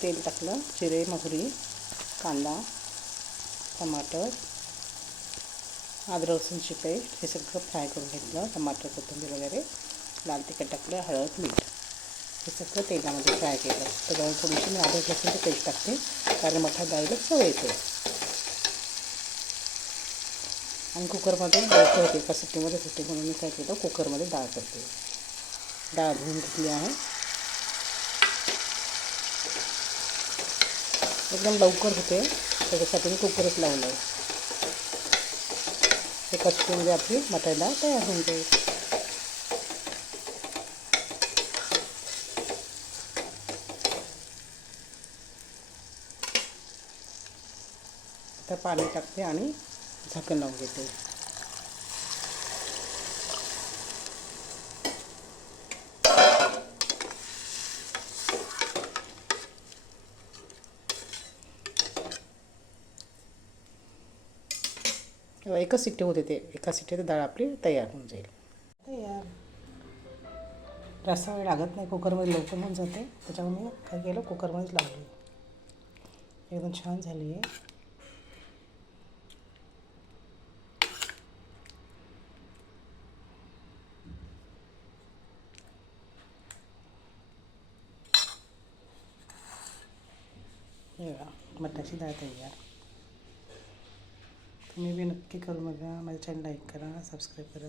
तेल टाकलं, जिरे, मोहरी, कांदा, टमाटर, अद्रक लसूणची पेस्ट हे सगळं फ्राय करून घेतलं. टमाटर, कोथिंबीर वगैरे, लाल तिखट टाकलं, हळद, मीठ हे सगळं तेलामध्ये फ्राय केलं. तर थोडीशी मी अद्रक लसूणची पेस्ट टाकते कारण मठात डाळीला चव येते. आणि कुकरमध्ये डाळ करते, एका शिट्टीमध्ये होते म्हणून मी काय केलं, कुकरमध्ये डाळ करते. डाळ धुवून घेतली आहे. एकदम लवकर होते त्याच्यासाठी मी कुकरच लावलं आहे. एका शिट्टीमध्ये आपली मटार डाळ तयार होऊन जाईल. आता पाणी टाकते आणि झाकण लावून घेते. एकच शिट्टी होते, ते एका शिट्टीत डाळ आपली तयार होऊन जाईल. तयार. जास्त वेळ लागत नाही, कुकरमध्ये लवकर होऊन जाते. त्याच्यामुळे मी काय केलं, कुकरमध्येच लावली. एकदम छान झाली आहे. हे बघा, मटाची डाळ तयार. तुम्ही बी नक्की करून बघा. माझ्या चॅनल लाईक करा, सबस्क्राईब करा.